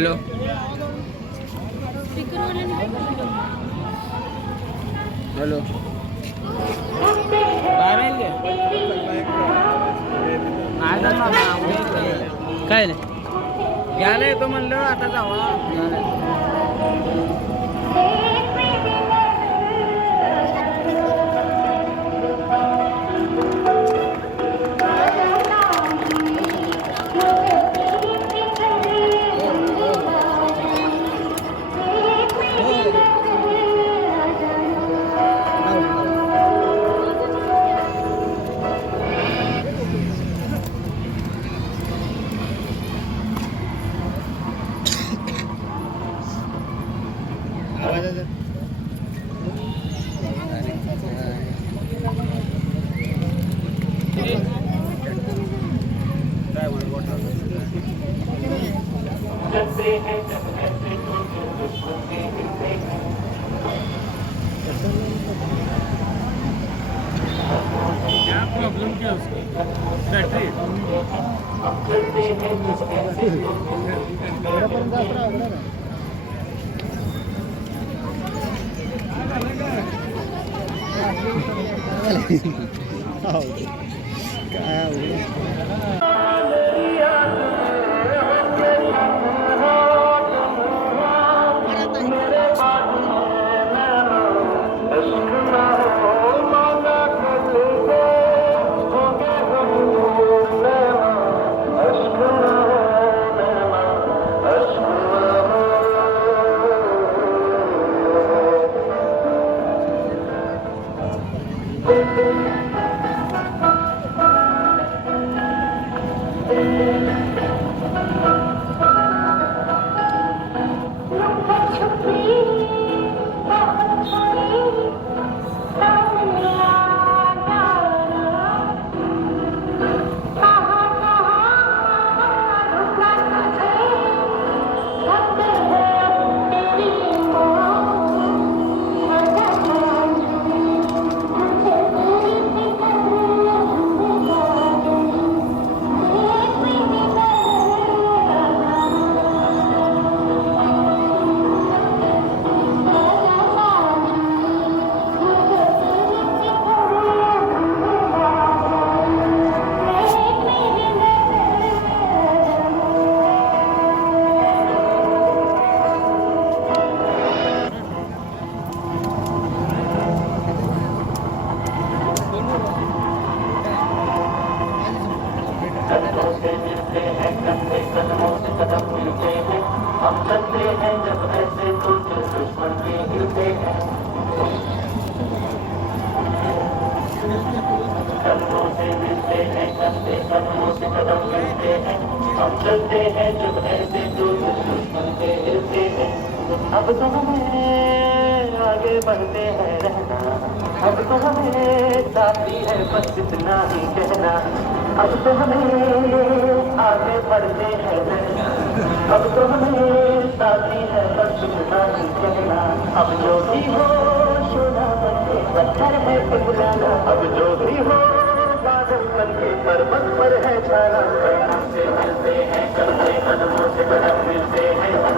hello hello काय नाही घ्यायला येतो म्हणलं आता जावा क्या प्रॉब्लम क्या उसकी बैटरी अब तो हमें आगे बढ़ते हैं रहना, अब तो हमें साथी है बस इतना ही कहना, अब तो हमें आगे बढ़ते हैं रहना, अब तो हमें साथी है बस इतना ही कहना, अब जो भी हो सोना बनके पत्थर है पिघलाना, अब जो भी हो बादल बनके पर्वत पर है छाना, से मिलते हैं चलते कदमों से कदम मिलते हैं